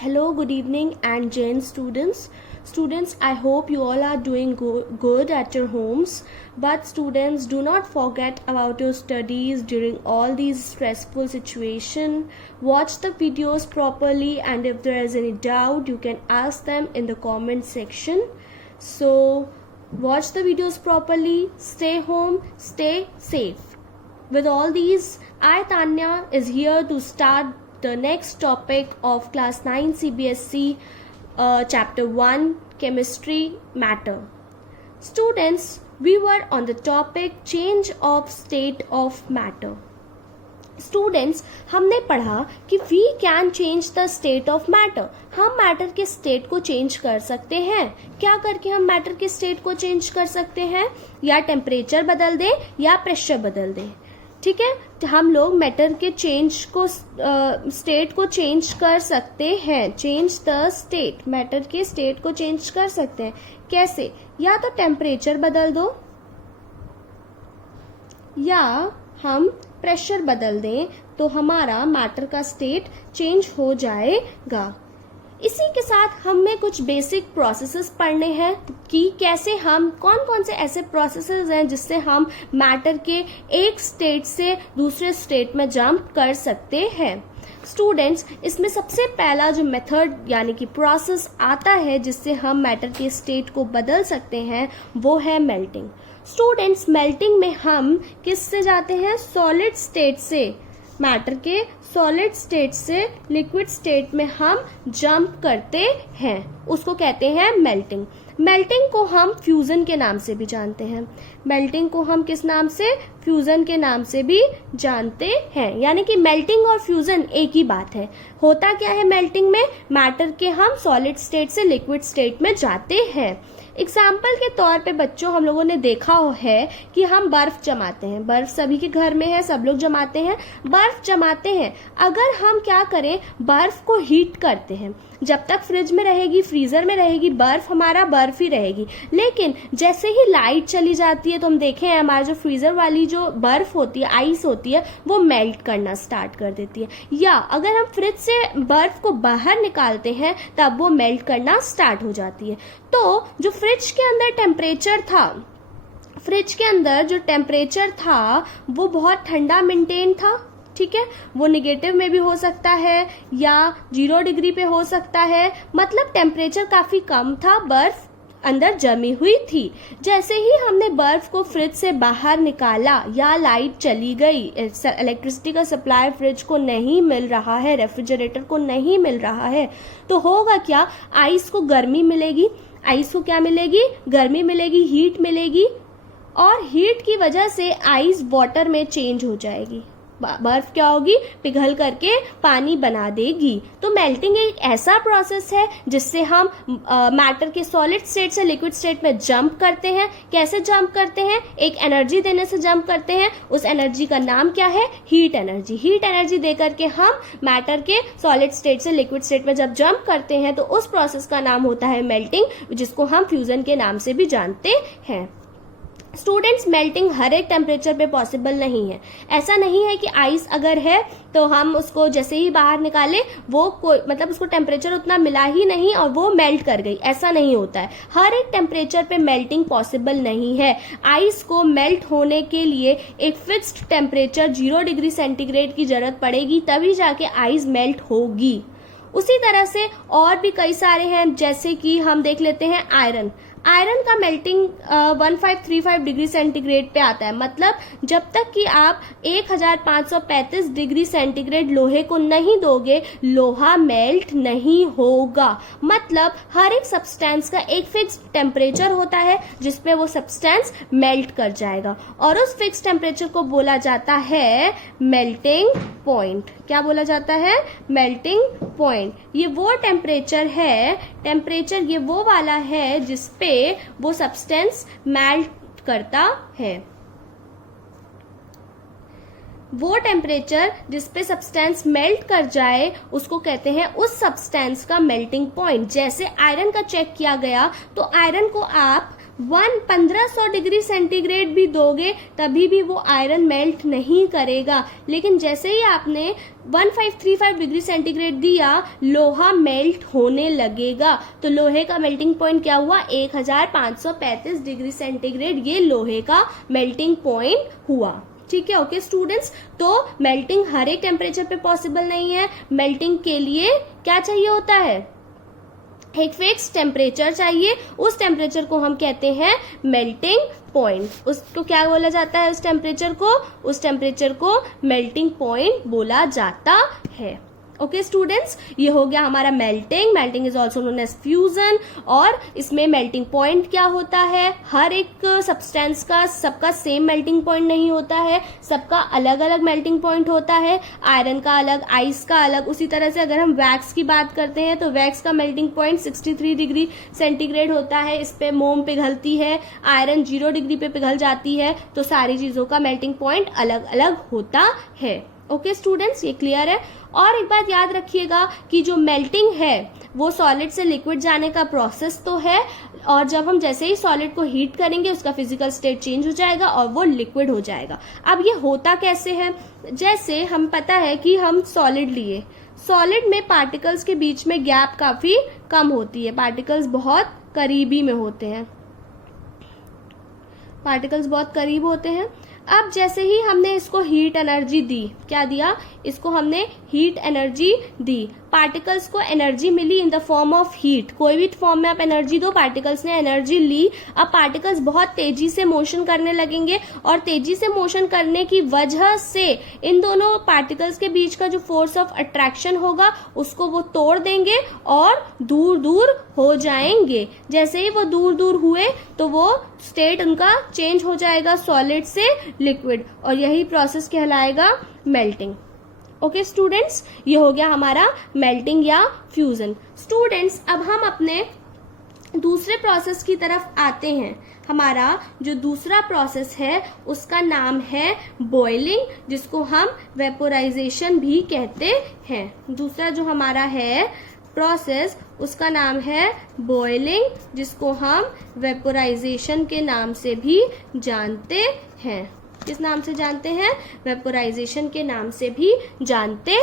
Hello, good evening and Jain students. Students, I hope you all are doing good at your homes. But students, do not forget about your studies during all these stressful situations. Watch the videos properly, and if there is any doubt, you can ask them in the comment section. So, watch the videos properly, stay home, stay safe. With all these, I, Tanya, is here to start the next topic of class 9 CBSE chapter 1 chemistry matter. Students, we were on the topic change of state of matter. Students, हमने पढ़ा कि we can change the state of matter. हम matter के state को change कर सकते हैं. क्या करके हम मैटर के स्टेट को चेंज कर सकते हैं? या टेम्परेचर बदल दें या प्रेशर बदल दें. ठीक है, तो हम लोग मैटर के चेंज को स्टेट को चेंज कर सकते हैं. चेंज द स्टेट, मैटर के स्टेट को चेंज कर सकते हैं. कैसे? या तो टेम्परेचर बदल दो या हम प्रेशर बदल दें तो हमारा मैटर का स्टेट चेंज हो जाएगा. इसी के साथ हमें कुछ बेसिक प्रोसेसेस पढ़ने हैं कि कैसे हम कौन से ऐसे प्रोसेसेस हैं जिससे हम मैटर के एक स्टेट से दूसरे स्टेट में जंप कर सकते हैं. स्टूडेंट्स, इसमें सबसे पहला जो मेथड यानी कि प्रोसेस आता है जिससे हम मैटर के स्टेट को बदल सकते हैं वो है मेल्टिंग. स्टूडेंट्स, मेल्टिंग में हम किससे जाते हैं? सॉलिड स्टेट से, मैटर के सॉलिड स्टेट से लिक्विड स्टेट में हम जंप करते हैं. उसको कहते हैं मेल्टिंग. मेल्टिंग को हम फ्यूजन के नाम से भी जानते हैं. मेल्टिंग को हम किस नाम से? फ्यूजन के नाम से भी जानते हैं. यानी कि मेल्टिंग और फ्यूजन एक ही बात है. होता क्या है मेल्टिंग में? मैटर के हम सॉलिड स्टेट से लिक्विड स्टेट में जाते हैं. एग्जाम्पल के तौर पे बच्चों, हम लोगों ने देखा है कि हम बर्फ जमाते हैं. बर्फ सभी के घर में है, सब लोग जमाते हैं. बर्फ जमाते हैं. अगर हम क्या करें, बर्फ को हीट करते हैं. जब तक फ्रिज में रहेगी, फ्रीजर में रहेगी, बर्फ हमारा बर्फ ही रहेगी. लेकिन जैसे ही लाइट चली जाती है तो हम देखें हमारा जो फ्रीजर वाली जो बर्फ होती है, आइस होती है, वो मेल्ट करना स्टार्ट कर देती है. या अगर हम फ्रिज से बर्फ को बाहर निकालते हैं तब वो मेल्ट करना स्टार्ट हो जाती है. तो जो फ्रिज के अंदर टेम्परेचर था, फ्रिज के अंदर जो टेम्परेचर था वो बहुत ठंडा मेंटेन था. ठीक है, वो निगेटिव में भी हो सकता है या 0 डिग्री पे हो सकता है. मतलब टेम्परेचर काफी कम था, बर्फ अंदर जमी हुई थी. जैसे ही हमने बर्फ को फ्रिज से बाहर निकाला या लाइट चली गई, इलेक्ट्रिसिटी का सप्लाई फ्रिज को नहीं मिल रहा है, रेफ्रिजरेटर को नहीं मिल रहा है, तो होगा क्या? आइस को गर्मी मिलेगी. आइस को क्या मिलेगी? गर्मी मिलेगी, हीट मिलेगी. और हीट की वजह से आइस वाटर में चेंज हो जाएगी. बर्फ क्या होगी? पिघल करके पानी बना देगी. तो मेल्टिंग एक ऐसा प्रोसेस है जिससे हम मैटर के सॉलिड स्टेट से लिक्विड स्टेट में जंप करते हैं. कैसे जंप करते हैं? एक एनर्जी देने से जंप करते हैं. उस एनर्जी का नाम क्या है? Heat energy. हीट एनर्जी दे करके हम मैटर के सॉलिड स्टेट से लिक्विड स्टेट में जब जंप करते हैं तो उस प्रोसेस का नाम होता है मेल्टिंग, जिसको हम फ्यूजन के नाम से भी जानते हैं. स्टूडेंट्स, मेल्टिंग हर एक टेम्परेचर पे पॉसिबल नहीं है. ऐसा नहीं है कि आइस अगर है तो हम उसको जैसे ही बाहर निकाले वो कोई मतलब उसको टेम्परेचर उतना मिला ही नहीं और वो मेल्ट कर गई. ऐसा नहीं होता है. हर एक टेम्परेचर पे मेल्टिंग पॉसिबल नहीं है. आइस को मेल्ट होने के लिए एक फिक्स्ड टेम्परेचर 0 डिग्री सेंटीग्रेड की जरूरत पड़ेगी, तभी जाके आइस मेल्ट होगी. उसी तरह से और भी कई सारे हैं, जैसे कि हम देख लेते हैं आयरन. आयरन का मेल्टिंग 1535 डिग्री सेंटीग्रेड पे आता है. मतलब जब तक कि आप 1535 डिग्री सेंटीग्रेड लोहे को नहीं दोगे, लोहा मेल्ट नहीं होगा. मतलब हर एक सब्सटेंस का एक फिक्स टेम्परेचर होता है जिसपे वो सब्सटेंस मेल्ट कर जाएगा, और उस फिक्स टेम्परेचर को बोला जाता है मेल्टिंग पॉइंट. क्या बोला जाता है? Melting point. ये वो टेम्परेचर है, टेम्परेचर ये वो वाला है जिसपे वो सब्सटेंस मेल्ट करता है. वो टेम्परेचर जिसपे सब्सटेंस मेल्ट कर जाए उसको कहते हैं उस सब्सटेंस का मेल्टिंग पॉइंट. जैसे आयरन का चेक किया गया तो आयरन को आप 1500 डिग्री सेंटीग्रेड भी दोगे तभी भी वो आयरन मेल्ट नहीं करेगा, लेकिन जैसे ही आपने 1535 डिग्री सेंटीग्रेड दिया लोहा मेल्ट होने लगेगा। तो लोहे का मेल्टिंग पॉइंट क्या हुआ, 1535 डिग्री सेंटीग्रेड, ये लोहे का मेल्टिंग पॉइंट हुआ। ठीक है, ओके स्टूडेंट्स। तो मेल्टिंग हर एक टेम्परेचर पे पॉसिबल नहीं है। मेल्टिंग के लिए क्या चाहिए होता है, एक फिक्स टेम्परेचर चाहिए। उस टेम्परेचर को हम कहते हैं मेल्टिंग पॉइंट। उसको क्या बोला जाता है, उस टेम्परेचर को मेल्टिंग पॉइंट बोला जाता है। ओके स्टूडेंट्स, ये हो गया हमारा melting. Melting is also known as fusion. और इसमें मेल्टिंग पॉइंट क्या होता है, हर एक सब्सटेंस का सबका सेम मेल्टिंग पॉइंट नहीं होता है, सबका अलग अलग मेल्टिंग पॉइंट होता है। आयरन का अलग, आइस का अलग। उसी तरह से अगर हम वैक्स की बात करते हैं तो वैक्स का मेल्टिंग पॉइंट 63 डिग्री सेंटीग्रेड होता है। इस पे मोम पिघलती है, आयरन 0 डिग्री पे पिघल जाती है। तो सारी चीजों का मेल्टिंग पॉइंट अलग अलग होता है। ओके स्टूडेंट्स, ये क्लियर है। और एक बात याद रखिएगा कि जो मेल्टिंग है वो सॉलिड से लिक्विड जाने का प्रोसेस तो है, और जब हम जैसे ही सॉलिड को हीट करेंगे उसका फिजिकल स्टेट चेंज हो जाएगा और वो लिक्विड हो जाएगा। अब ये होता कैसे है, जैसे हम पता है कि हम सॉलिड लिए, सॉलिड में पार्टिकल्स के बीच में गैप काफी कम होती है, पार्टिकल्स बहुत करीबी में होते हैं, पार्टिकल्स बहुत करीब होते हैं। अब जैसे ही हमने इसको हीट एनर्जी दी, क्या दिया, इसको हमने हीट एनर्जी दी, पार्टिकल्स को एनर्जी मिली in the form of heat. कोई भी फॉर्म में आप एनर्जी दो, पार्टिकल्स ने एनर्जी ली। अब पार्टिकल्स बहुत तेजी से मोशन करने लगेंगे और तेजी से मोशन करने की वजह से इन दोनों पार्टिकल्स के बीच का जो फोर्स ऑफ अट्रैक्शन होगा उसको वो तोड़ देंगे और दूर दूर हो जाएंगे। जैसे ही वो दूर दूर हुए तो वो स्टेट उनका चेंज हो जाएगा सॉलिड से लिक्विड, और यही प्रोसेस कहलाएगा मेल्टिंग। ओके स्टूडेंट्स, ये हो गया हमारा मेल्टिंग या फ्यूजन। स्टूडेंट्स, अब हम अपने दूसरे प्रोसेस की तरफ आते हैं। हमारा जो दूसरा प्रोसेस है उसका नाम है बॉइलिंग, जिसको हम वेपोराइजेशन भी कहते हैं। दूसरा जो हमारा है प्रोसेस उसका नाम है बॉइलिंग, जिसको हम वेपोराइजेशन के नाम से भी जानते हैं। किस नाम से जानते हैं, वेपोराइजेशन के नाम से भी जानते।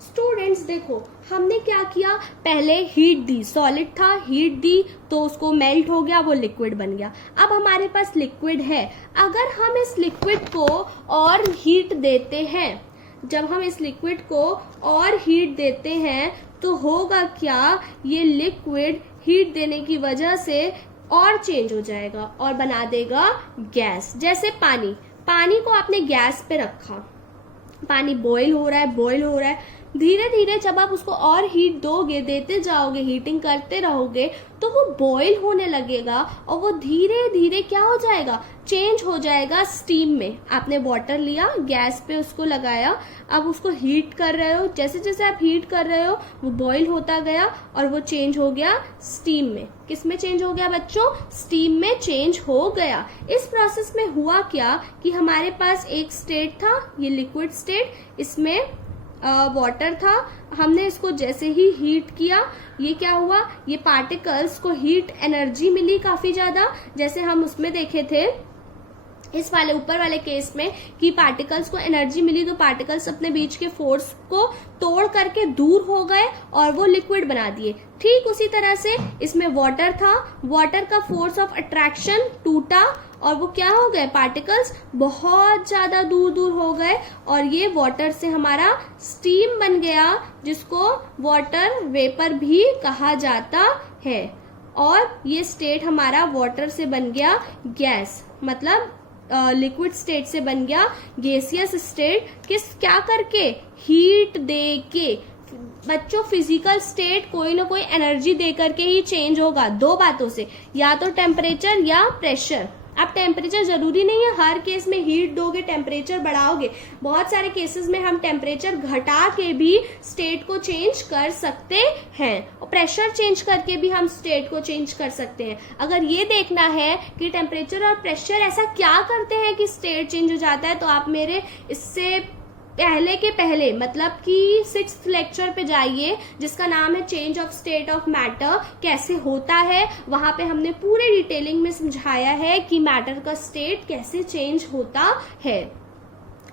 स्टूडेंट्स देखो, हमने क्या किया, पहले हीट दी, सॉलिड था, हीट दी तो उसको मेल्ट हो गया, वो लिक्विड बन गया। अब हमारे पास लिक्विड है, अगर हम इस लिक्विड को और हीट देते हैं, जब हम इस लिक्विड को और हीट देते हैं तो होगा क्या, ये लिक्विड हीट देने की वजह से और चेंज हो जाएगा और बना देगा गैस। जैसे पानी, पानी को आपने गैस पे रखा, पानी बॉईल हो रहा है, धीरे धीरे जब आप उसको और हीट दोगे, देते जाओगे, हीटिंग करते रहोगे तो वो बॉईल होने लगेगा और वो धीरे धीरे क्या हो जाएगा, चेंज हो जाएगा स्टीम में। आपने वाटर लिया, गैस पे उसको लगाया, अब उसको हीट कर रहे हो, जैसे जैसे आप हीट कर रहे हो वो बॉईल होता गया और वो चेंज हो गया स्टीम में। किस में चेंज हो गया बच्चों, स्टीम में चेंज हो गया। इस प्रोसेस में हुआ क्या कि हमारे पास एक स्टेट था, ये लिक्विड स्टेट, इसमें वाटर था, हमने इसको जैसे ही हीट किया, ये क्या हुआ, ये पार्टिकल्स को हीट एनर्जी मिली काफी ज्यादा। जैसे हम उसमें देखे थे इस वाले ऊपर वाले केस में कि पार्टिकल्स को एनर्जी मिली तो पार्टिकल्स अपने बीच के फोर्स को तोड़ करके दूर हो गए और वो लिक्विड बना दिए। ठीक उसी तरह से इसमें वाटर था, वाटर का फोर्स ऑफ अट्रैक्शन टूटा और वो क्या हो गए, पार्टिकल्स बहुत ज्यादा दूर दूर हो गए और ये वाटर से हमारा स्टीम बन गया, जिसको वाटर वेपर भी कहा जाता है। और ये स्टेट हमारा वाटर से बन गया गैस, मतलब लिक्विड स्टेट से बन गया गैसियस स्टेट। क्या करके, हीट दे के। बच्चों, फिजिकल स्टेट कोई ना कोई एनर्जी दे करके ही चेंज होगा, दो बातों से, या तो टेम्परेचर या प्रेशर। अब टेम्परेचर जरूरी नहीं है हर केस में हीट दोगे टेम्परेचर बढ़ाओगे, बहुत सारे केसेस में हम टेम्परेचर घटा के भी स्टेट को चेंज कर सकते हैं और प्रेशर चेंज करके भी हम स्टेट को चेंज कर सकते हैं। अगर ये देखना है कि टेम्परेचर और प्रेशर ऐसा क्या करते हैं कि स्टेट चेंज हो जाता है, तो आप मेरे इससे पहले के पहले मतलब कि 6th लेक्चर पे जाइए जिसका नाम है change of state of matter कैसे होता है। वहां पे हमने पूरे डिटेलिंग में समझाया है कि मैटर का स्टेट कैसे चेंज होता है।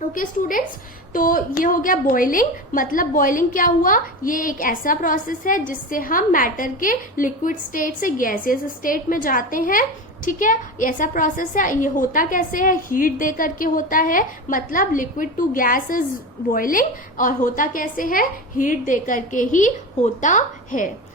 ओके स्टूडेंट्स, तो ये हो गया बॉइलिंग। मतलब बॉइलिंग क्या हुआ, ये एक ऐसा प्रोसेस है जिससे हम मैटर के लिक्विड स्टेट से गैसियस स्टेट में जाते हैं। ठीक है, ऐसा प्रोसेस है। ये होता कैसे है, हीट दे करके होता है। मतलब liquid to gas is boiling, और होता कैसे है, हीट दे करके ही होता है।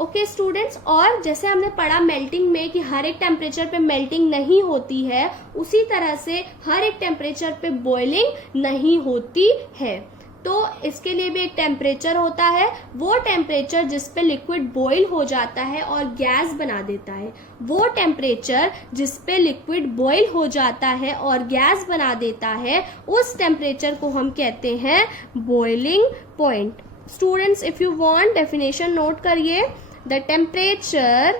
ओके स्टूडेंट्स, और जैसे हमने पढ़ा मेल्टिंग में कि हर एक टेम्परेचर पे मेल्टिंग नहीं होती है, उसी तरह से हर एक टेम्परेचर पे बॉइलिंग नहीं होती है। तो इसके लिए भी एक टेम्परेचर होता है, वो टेम्परेचर जिस पे लिक्विड बॉईल हो जाता है और गैस बना देता है, वो टेम्परेचर जिस पे लिक्विड बॉईल हो जाता है और गैस बना देता है, उस टेम्परेचर को हम कहते हैं boiling point. Students, if you want definition note करिए। The temperature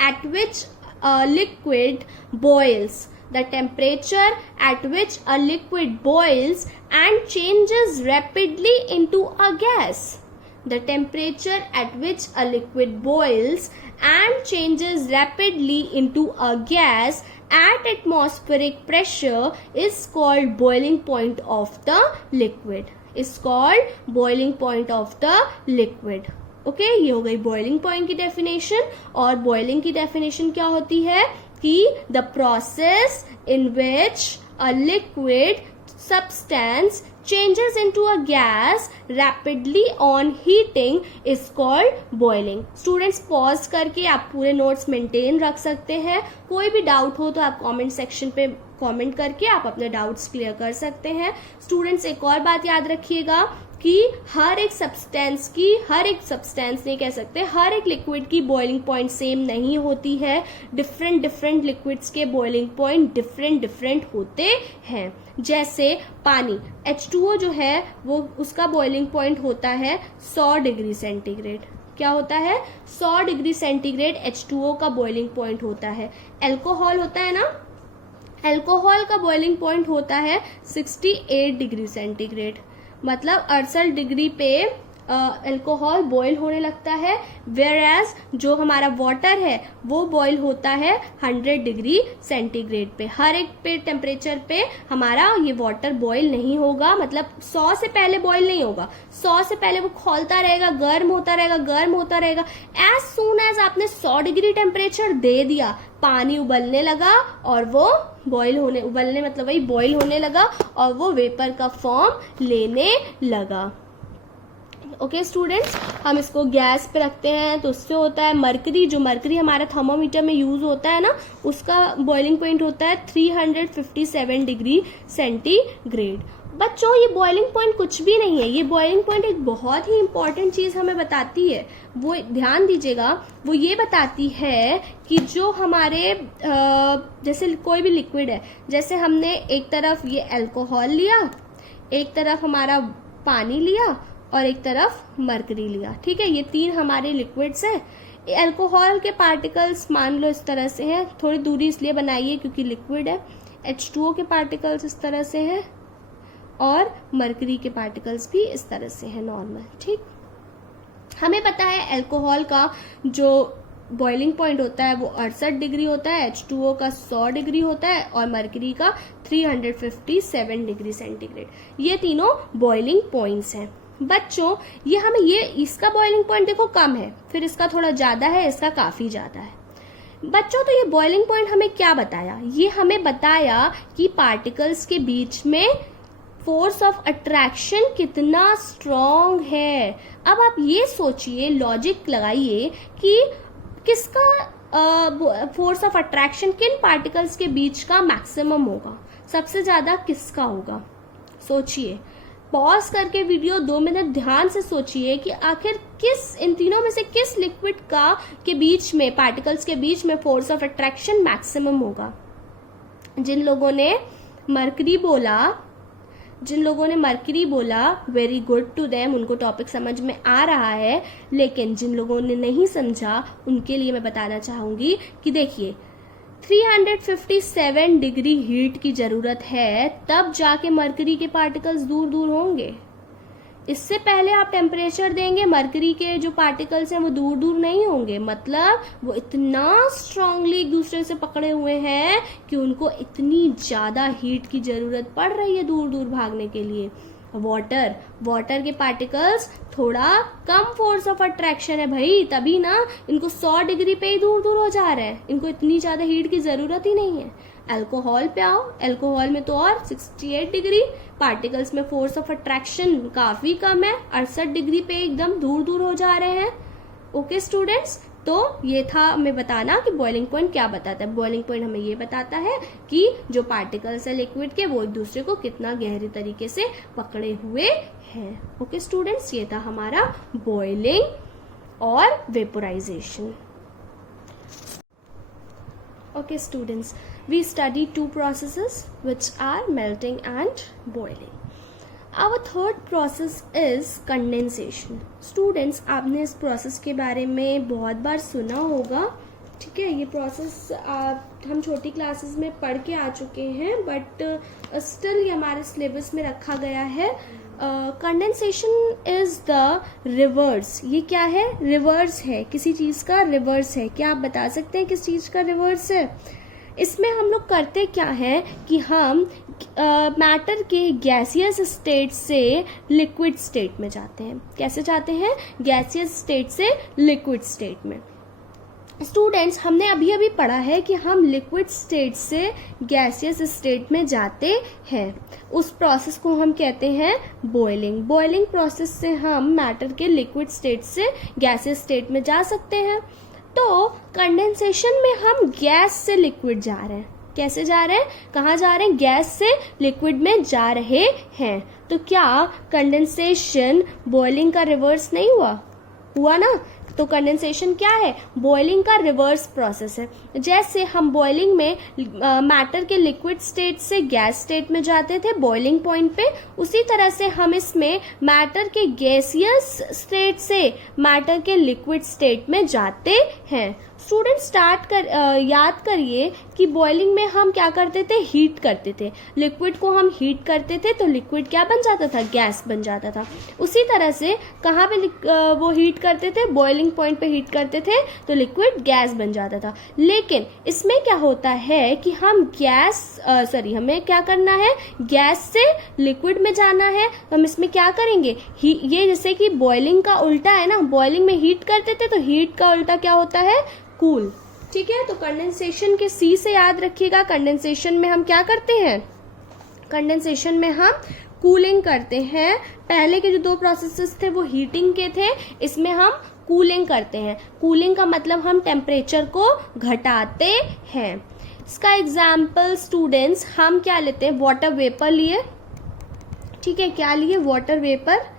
at which a liquid boils. The temperature at which a liquid boils and changes rapidly into a gas. The temperature at which a liquid boils and changes rapidly into a gas at atmospheric pressure is called boiling point of the liquid. Is called boiling point of the liquid. Okay, ये हो गई boiling point की definition. और boiling की definition क्या होती है कि the process in which a liquid substance changes into a gas rapidly on heating is called boiling. Students pause करके आप पूरे नोट्स मेंटेन रख सकते हैं। कोई भी डाउट हो तो आप कमेंट सेक्शन पे कमेंट करके आप अपने डाउट्स क्लियर कर सकते हैं। स्टूडेंट्स एक और बात याद रखिएगा कि हर एक सब्सटेंस नहीं कह सकते, हर एक लिक्विड की बॉइलिंग पॉइंट सेम नहीं होती है। डिफरेंट लिक्विड्स के बॉइलिंग पॉइंट डिफरेंट होते हैं। जैसे पानी H2O जो है वो उसका बॉइलिंग पॉइंट होता है 100 डिग्री सेंटीग्रेड। क्या होता है, 100 डिग्री सेंटीग्रेड H2O का बॉइलिंग पॉइंट होता है। अल्कोहल होता है ना, अल्कोहल का बॉइलिंग पॉइंट होता है 68 डिग्री सेंटीग्रेड। मतलब 68 डिग्री पे अल्कोहल बॉईल होने लगता है, वेयरएज जो हमारा वाटर है वो बॉईल होता है 100 डिग्री सेंटीग्रेड पे। हर एक पे टेम्परेचर पे हमारा ये वाटर बॉईल नहीं होगा, मतलब 100 से पहले बॉईल नहीं होगा। 100 से पहले वो खौलता रहेगा, गर्म होता रहेगा। एज सून एज आपने 100 डिग्री टेम्परेचर दे दिया, पानी उबलने लगा और वो उबलने मतलब वही बॉईल होने लगा और वो वेपर का फॉर्म लेने लगा। ओके स्टूडेंट्स, हम इसको गैस पे रखते हैं तो उससे होता है मरकरी। जो मरकरी हमारा थर्मोमीटर में यूज होता है ना, उसका बॉइलिंग पॉइंट होता है 357 डिग्री सेंटीग्रेड। बच्चों ये बॉइलिंग पॉइंट कुछ भी नहीं है, ये बॉइलिंग पॉइंट एक बहुत ही इंपॉर्टेंट चीज हमें बताती है। वो ध्यान दीजिएगा, वो ये बताती है कि जो हमारे जैसे कोई भी लिक्विड है, जैसे हमने एक तरफ ये अल्कोहल लिया, एक तरफ हमारा पानी लिया और एक तरफ मरकरी लिया। ठीक है, ये तीन हमारे लिक्विड्स हैं। अल्कोहल के पार्टिकल्स मान लो इस तरह से हैं, थोड़ी दूरी इसलिए बनाइए क्योंकि लिक्विड है। H2O के पार्टिकल्स इस तरह से हैं और मरकरी के पार्टिकल्स भी इस तरह से हैं नॉर्मल। ठीक, हमें पता है अल्कोहल का जो बॉइलिंग पॉइंट होता है वो 68 डिग्री होता है, H2O का 100 डिग्री होता है और मरकरी का 357 डिग्री सेंटीग्रेड। ये तीनों बॉइलिंग पॉइंट्स हैं। बच्चों ये हमें इसका बॉइलिंग पॉइंट देखो कम है, फिर इसका थोड़ा ज्यादा है, इसका काफी ज्यादा है। बच्चों तो ये बॉइलिंग पॉइंट हमें क्या बताया, ये हमें बताया कि पार्टिकल्स के बीच में फोर्स ऑफ अट्रैक्शन कितना स्ट्रॉन्ग है। अब आप ये सोचिए, लॉजिक लगाइए कि किसका फोर्स ऑफ अट्रैक्शन किन पार्टिकल्स के बीच का मैक्सिमम होगा, सबसे ज्यादा किसका होगा। सोचिए, पॉज करके वीडियो 2 मिनट ध्यान से सोचिए कि आखिर इन तीनों में से किस लिक्विड का के बीच में, पार्टिकल्स के बीच में फोर्स ऑफ अट्रैक्शन मैक्सिमम होगा। जिन लोगों ने मरकरी बोला वेरी गुड टू देम, उनको टॉपिक समझ में आ रहा है। लेकिन जिन लोगों ने नहीं समझा उनके लिए मैं बताना चाहूंगी कि देखिए 357 डिग्री हीट की जरूरत है, तब जाके मरकरी के पार्टिकल्स दूर दूर होंगे। इससे पहले आप टेम्परेचर देंगे, मरकरी के जो पार्टिकल्स हैं वो दूर दूर नहीं होंगे। मतलब वो इतना स्ट्रांगली एक दूसरे से पकड़े हुए हैं कि उनको इतनी ज्यादा हीट की जरूरत पड़ रही है दूर दूर भागने के लिए। वाटर के पार्टिकल्स थोड़ा कम फोर्स ऑफ अट्रैक्शन है भाई, तभी ना इनको 100 डिग्री पे ही दूर दूर हो जा रहे हैं, इनको इतनी ज्यादा हीट की जरूरत ही नहीं है। अल्कोहल पे आओ, अल्कोहल में तो और 68 डिग्री, पार्टिकल्स में फोर्स ऑफ अट्रैक्शन काफी कम है, 68 डिग्री पे एकदम दूर दूर हो जा रहे हैं। ओके स्टूडेंट्स, तो ये था हमें बताना कि बॉइलिंग पॉइंट क्या बताता है। बॉइलिंग पॉइंट हमें ये बताता है कि जो पार्टिकल्स है लिक्विड के वो एक दूसरे को कितना गहरे तरीके से पकड़े हुए हैं। ओके स्टूडेंट्स, ये था हमारा बॉइलिंग और vaporisation. Okay students, we studied two processes which are melting and boiling. Our third process is condensation. Students, आपने इस process के बारे में बहुत बार सुना होगा, ठीक है। ये process हम छोटी क्लासेस में पढ़ के आ चुके हैं, बट स्टिल ये हमारे सिलेबस में रखा गया है। Condensation is the reverse. ये क्या है? रिवर्स है, किसी चीज का रिवर्स है। क्या आप बता सकते हैं किस चीज का रिवर्स है? इसमें हम लोग करते क्या है कि हम मैटर के गैसियस स्टेट से लिक्विड स्टेट में जाते हैं। कैसे जाते हैं? गैसियस स्टेट से लिक्विड स्टेट में। स्टूडेंट्स, हमने अभी अभी पढ़ा है कि हम लिक्विड स्टेट से गैसियस स्टेट में जाते हैं। उस प्रोसेस को हम कहते हैं बॉइलिंग। बॉइलिंग प्रोसेस से हम मैटर के लिक्विड स्टेट से गैसियस स्टेट में जा सकते हैं। तो कंडेंसेशन में हम गैस से लिक्विड जा रहे हैं। कैसे जा रहे हैं? कहाँ जा रहे हैं? गैस से लिक्विड में जा रहे हैं। तो क्या कंडेंसेशन बॉइलिंग का रिवर्स नहीं हुआ ना? तो कंडेंसेशन क्या है? बॉइलिंग का रिवर्स प्रोसेस है। जैसे हम बॉइलिंग में मैटर के लिक्विड स्टेट से गैस स्टेट में जाते थे बॉइलिंग पॉइंट पे, उसी तरह से हम इसमें मैटर के गैसियस स्टेट से मैटर के लिक्विड स्टेट में जाते हैं। स्टूडेंट याद करिए कि बॉइलिंग में हम क्या करते थे? हीट करते थे। लिक्विड को हम हीट करते थे तो लिक्विड क्या बन जाता था? गैस बन जाता था। उसी तरह से कहाँ पे वो हीट करते थे? बॉइलिंग पॉइंट पे हीट करते थे तो लिक्विड गैस बन जाता था। लेकिन इसमें क्या होता है कि हम हमें क्या करना है? गैस से लिक्विड में जाना है। तो हम इसमें क्या करेंगे? ये जैसे कि बॉइलिंग का उल्टा है ना, बॉइलिंग में हीट करते थे तो हीट का उल्टा क्या होता है? कूल। ठीक है, तो कंडेंसेशन के सी से याद रखिएगा। कंडेंसेशन में हम क्या करते हैं? कंडेंसेशन में हम कूलिंग करते हैं। पहले के जो दो प्रोसेसेस थे वो हीटिंग के थे, इसमें हम कूलिंग करते हैं। कूलिंग का मतलब हम टेम्परेचर को घटाते हैं। इसका एग्जाम्पल स्टूडेंट्स हम क्या लेते हैं? वाटर वेपर लिए, ठीक है, क्या लिए? Water vapour.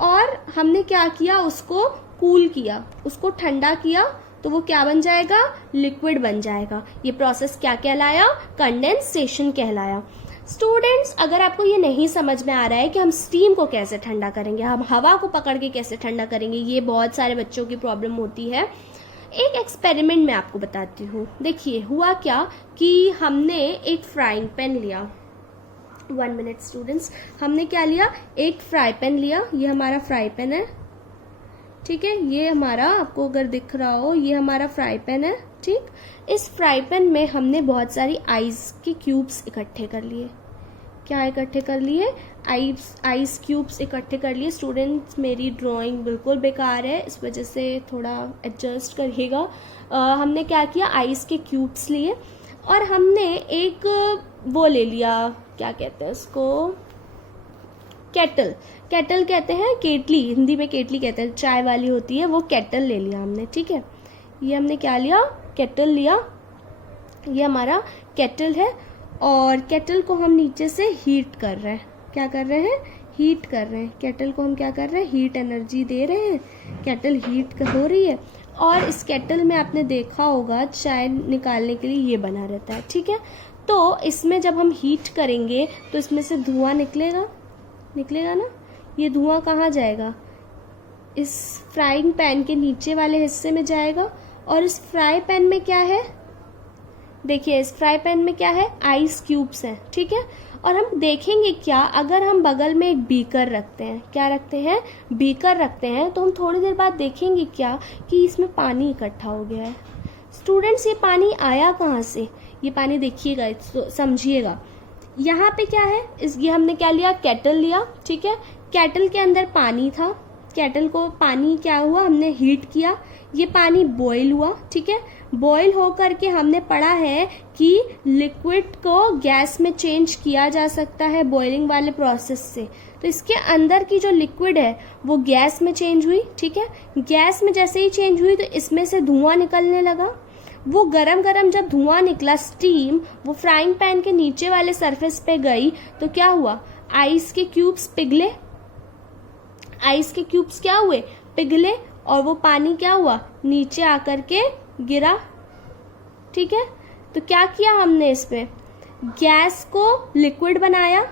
और हमने क्या किया? उसको कूल किया, उसको ठंडा किया, तो वो क्या बन जाएगा? लिक्विड बन जाएगा। ये प्रोसेस क्या कहलाया? कंडेंसेशन कहलाया। स्टूडेंट्स, अगर आपको ये नहीं समझ में आ रहा है कि हम स्टीम को कैसे ठंडा करेंगे, हम हवा को पकड़ के कैसे ठंडा करेंगे, ये बहुत सारे बच्चों की प्रॉब्लम होती है। एक एक्सपेरिमेंट मैं आपको बताती हूँ। देखिए हुआ क्या कि हमने एक फ्राइंग पैन लिया। 1 मिनट स्टूडेंट्स, हमने क्या लिया? एक फ्राई पैन लिया। ये हमारा फ्राई पैन है, ठीक है। ये हमारा, आपको अगर दिख रहा हो, ये हमारा फ्राई पैन है, ठीक। इस फ्राई पैन में हमने बहुत सारी आइस के क्यूब्स इकट्ठे कर लिए। क्या इकट्ठे कर लिए? आइस क्यूब्स इकट्ठे कर लिए। स्टूडेंट्स, मेरी ड्राइंग बिल्कुल बेकार है, इस वजह से थोड़ा एडजस्ट करिएगा। हमने क्या किया? आइस के क्यूब्स लिए और हमने एक वो ले लिया, क्या कहते हैं उसको? केटल कहते हैं, केटली, हिंदी में केटली कहते हैं, चाय वाली होती है वो। केटल ले लिया हमने, ठीक है। ये हमने क्या लिया? केटल लिया। ये हमारा केटल है और केटल को हम नीचे से हीट कर रहे हैं। क्या कर रहे हैं? हीट कर रहे हैं। केटल को हम क्या कर रहे हैं? हीट एनर्जी दे रहे हैं। केटल हीट हो रही है और इस केटल में आपने देखा होगा चाय निकालने के लिए ये बना रहता है, ठीक है। तो इसमें जब हम हीट करेंगे तो इसमें से धुआं निकलेगा ना। ये धुआं कहाँ जाएगा? इस फ्राइंग पैन के नीचे वाले हिस्से में जाएगा। और इस फ्राई पैन में क्या है? देखिए इस फ्राई पैन में क्या है, आइस क्यूब्स हैं, ठीक है। और हम देखेंगे क्या, अगर हम बगल में एक बीकर रखते हैं, क्या रखते हैं, बीकर रखते हैं, तो हम थोड़ी देर बाद देखेंगे क्या कि इसमें पानी इकट्ठा हो गया है। स्टूडेंट्स ये पानी आया कहाँ से, ये पानी देखिएगा, समझिएगा। यहाँ पे क्या है, ये हमने क्या लिया, केटल लिया, ठीक है। केटल के अंदर पानी था, केटल को पानी क्या हुआ, हमने हीट किया, ये पानी बॉईल हुआ, ठीक है। बॉईल हो करके हमने पढ़ा है कि लिक्विड को गैस में चेंज किया जा सकता है बॉइलिंग वाले प्रोसेस से। तो इसके अंदर की जो लिक्विड है वो गैस में चेंज हुई, ठीक है। गैस में जैसे ही चेंज हुई तो इसमें से धुआं निकलने लगा। वो गरम गरम जब धुआं निकला, स्टीम, वो फ्राइंग पैन के नीचे वाले सरफेस पे गई तो क्या हुआ, आइस के क्यूब्स पिघले, आइस के क्यूब्स क्या हुए, पिघले, और वो पानी क्या हुआ, नीचे आकर के गिरा, ठीक है। तो क्या किया हमने, इसमें गैस को लिक्विड बनाया,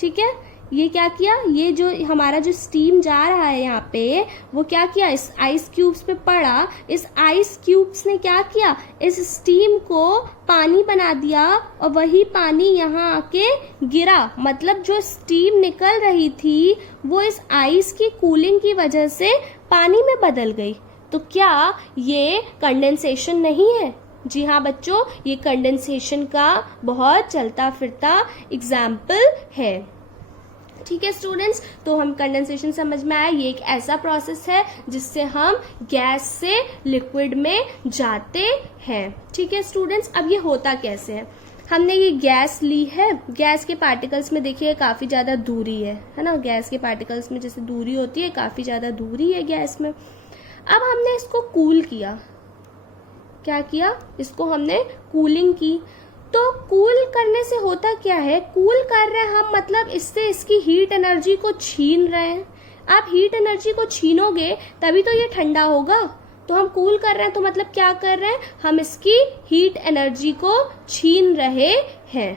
ठीक है। ये क्या किया, ये जो हमारा जो स्टीम जा रहा है यहाँ पे, वो क्या किया, इस आइस क्यूब्स पे पड़ा, इस आइस क्यूब्स ने क्या किया, इस स्टीम को पानी बना दिया, और वही पानी यहाँ आके गिरा। मतलब जो स्टीम निकल रही थी वो इस आइस की कूलिंग की वजह से पानी में बदल गई। तो क्या ये कंडेंसेशन नहीं है? जी हाँ बच्चों, ये कंडेंसेशन का बहुत चलता फिरता एग्जाम्पल है, ठीक है स्टूडेंट्स। तो हम कंडेंसेशन समझ में आया, ये एक ऐसा प्रोसेस है जिससे हम गैस से लिक्विड में जाते हैं, ठीक है स्टूडेंट्स। अब ये होता कैसे है, हमने ये गैस ली है, गैस के पार्टिकल्स में देखिए काफी ज्यादा दूरी है ना, गैस के पार्टिकल्स में जैसे दूरी होती है, काफी ज्यादा दूरी है गैस में। अब हमने इसको कूल किया, क्या किया, इसको हमने कूलिंग की। तो कूल करने से होता क्या है, कूल कर रहे हैं हम, मतलब इससे इसकी हीट एनर्जी को छीन रहे हैं। आप हीट एनर्जी को छीनोगे तभी तो ये ठंडा होगा। तो हम कूल कर रहे हैं तो मतलब क्या कर रहे हैं, हम इसकी हीट एनर्जी को छीन रहे हैं।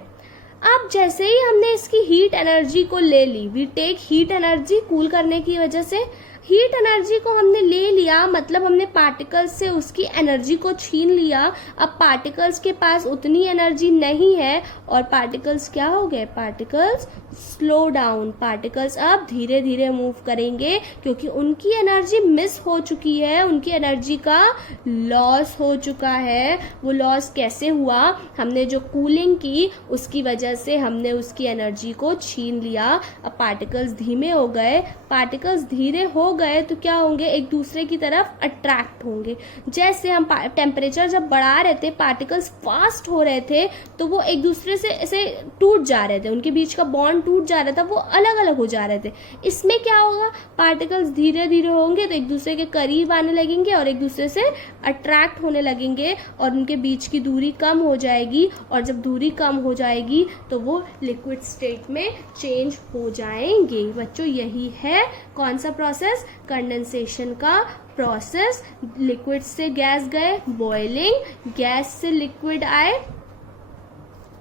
अब जैसे ही हमने इसकी हीट एनर्जी को ले ली, we take heat energy, cool करने की वजह से हीट एनर्जी को हमने ले लिया, मतलब हमने पार्टिकल्स से उसकी एनर्जी को छीन लिया। अब पार्टिकल्स के पास उतनी एनर्जी नहीं है और पार्टिकल्स क्या हो गए, पार्टिकल्स स्लो डाउन, पार्टिकल्स अब धीरे धीरे मूव करेंगे क्योंकि उनकी एनर्जी मिस हो चुकी है, उनकी एनर्जी का लॉस हो चुका है। वो लॉस कैसे हुआ, हमने जो कूलिंग की उसकी वजह से हमने उसकी एनर्जी को छीन लिया। अब पार्टिकल्स धीमे हो गए, पार्टिकल्स धीरे हो गए तो क्या होंगे, एक दूसरे की तरफ अट्रैक्ट होंगे। जैसे हम टेम्परेचर जब बढ़ा रहे थे, पार्टिकल्स फास्ट हो रहे थे तो वो एक दूसरे से ऐसे टूट जा रहे थे, उनके बीच का बॉन्ड टूट जा रहा था, वो अलग अलग हो जा रहे थे। इसमें क्या होगा, पार्टिकल्स धीरे धीरे होंगे तो एक दूसरे के करीब आने लगेंगे और एक दूसरे से अट्रैक्ट होने लगेंगे और उनके बीच की दूरी कम हो जाएगी, और जब दूरी कम हो जाएगी तो वो लिक्विड स्टेट में चेंज हो जाएंगे। बच्चों यही है कौन सा प्रोसेस, कंडेंसेशन का प्रोसेस। लिक्विड से गैस गए, बॉइलिंग, गैस से लिक्विड आए,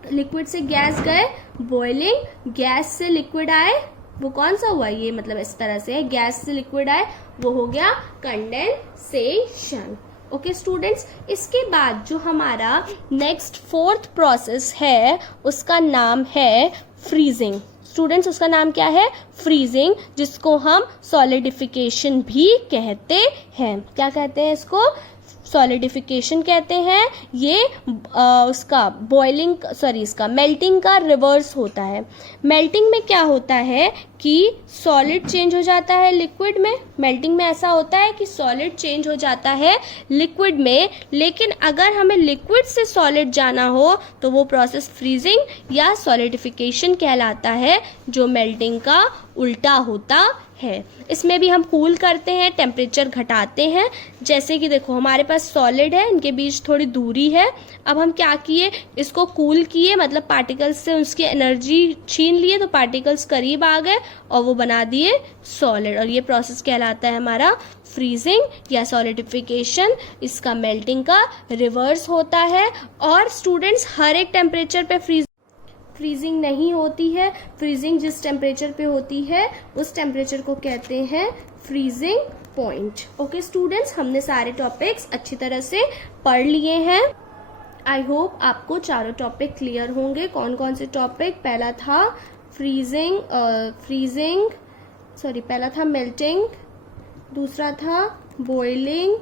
लिक्विड से गैस गए, बॉइलिंग, गैस से लिक्विड आए, वो कौन सा हुआ, ये मतलब इस तरह से गैस से लिक्विड आए, वो हो गया कंडेंसेशन। ओके स्टूडेंट्स, इसके बाद जो हमारा नेक्स्ट फोर्थ प्रोसेस है उसका नाम है फ्रीजिंग। स्टूडेंट्स उसका नाम क्या है, फ्रीजिंग, जिसको हम सॉलिडिफिकेशन भी कहते हैं। क्या कहते हैं इसको, सॉलिडिफिकेशन कहते हैं। ये उसका बॉइलिंग इसका मेल्टिंग का रिवर्स होता है। मेल्टिंग में क्या होता है कि सॉलिड चेंज हो जाता है लिक्विड में, मेल्टिंग में ऐसा होता है कि सॉलिड चेंज हो जाता है लिक्विड में, लेकिन अगर हमें लिक्विड से सॉलिड जाना हो तो वो प्रोसेस फ्रीजिंग या सॉलिडिफिकेशन कहलाता है, जो मेल्टिंग का उल्टा होता है। इसमें भी हम कूल करते हैं, टेम्परेचर घटाते हैं। जैसे कि देखो हमारे पास सॉलिड है, इनके बीच थोड़ी दूरी है, अब हम क्या किए, इसको कूल किए, मतलब पार्टिकल्स से उसकी एनर्जी छीन लिए तो पार्टिकल्स करीब आ गए और वो बना दिए सॉलिड, और ये प्रोसेस कहलाता है हमारा फ्रीजिंग या सॉलिडिफिकेशन। इसका मेल्टिंग का रिवर्स होता है। और स्टूडेंट्स हर एक टेम्परेचर पे फ्रीजिंग नहीं होती है, फ्रीजिंग जिस टेम्परेचर पे होती है उस टेम्परेचर को कहते हैं फ्रीजिंग पॉइंट। ओके स्टूडेंट्स, हमने सारे टॉपिक्स अच्छी तरह से पढ़ लिए हैं। आई होप आपको चारों टॉपिक क्लियर होंगे। कौन कौन से टॉपिक? पहला था पहला था मेल्टिंग, दूसरा था बॉइलिंग,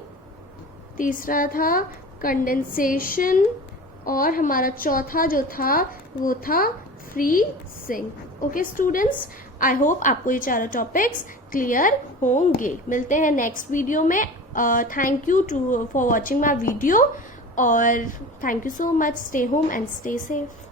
तीसरा था कंडेंसेशन, और हमारा चौथा जो था वो था freezing. Okay students, I hope आपको ये चारों टॉपिक्स क्लियर होंगे। मिलते हैं नेक्स्ट वीडियो में। Thank you for watching my video, और thank you so much. Stay home and stay safe.